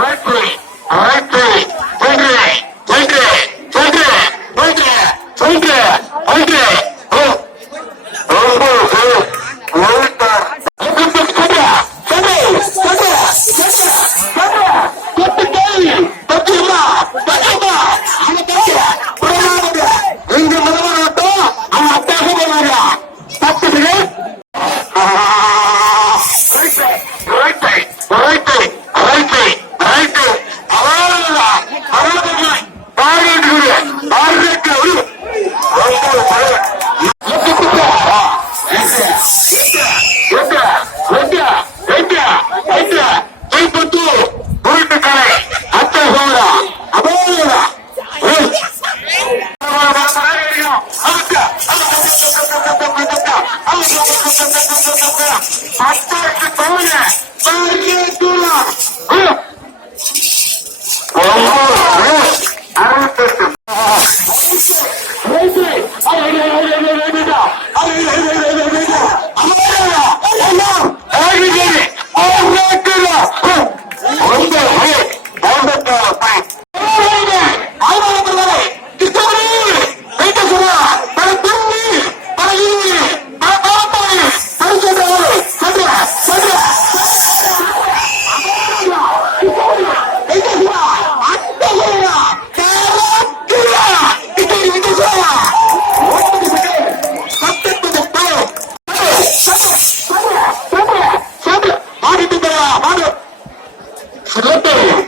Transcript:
ஆற்று ஆற்று ¡Apta el to go! el. Fruto.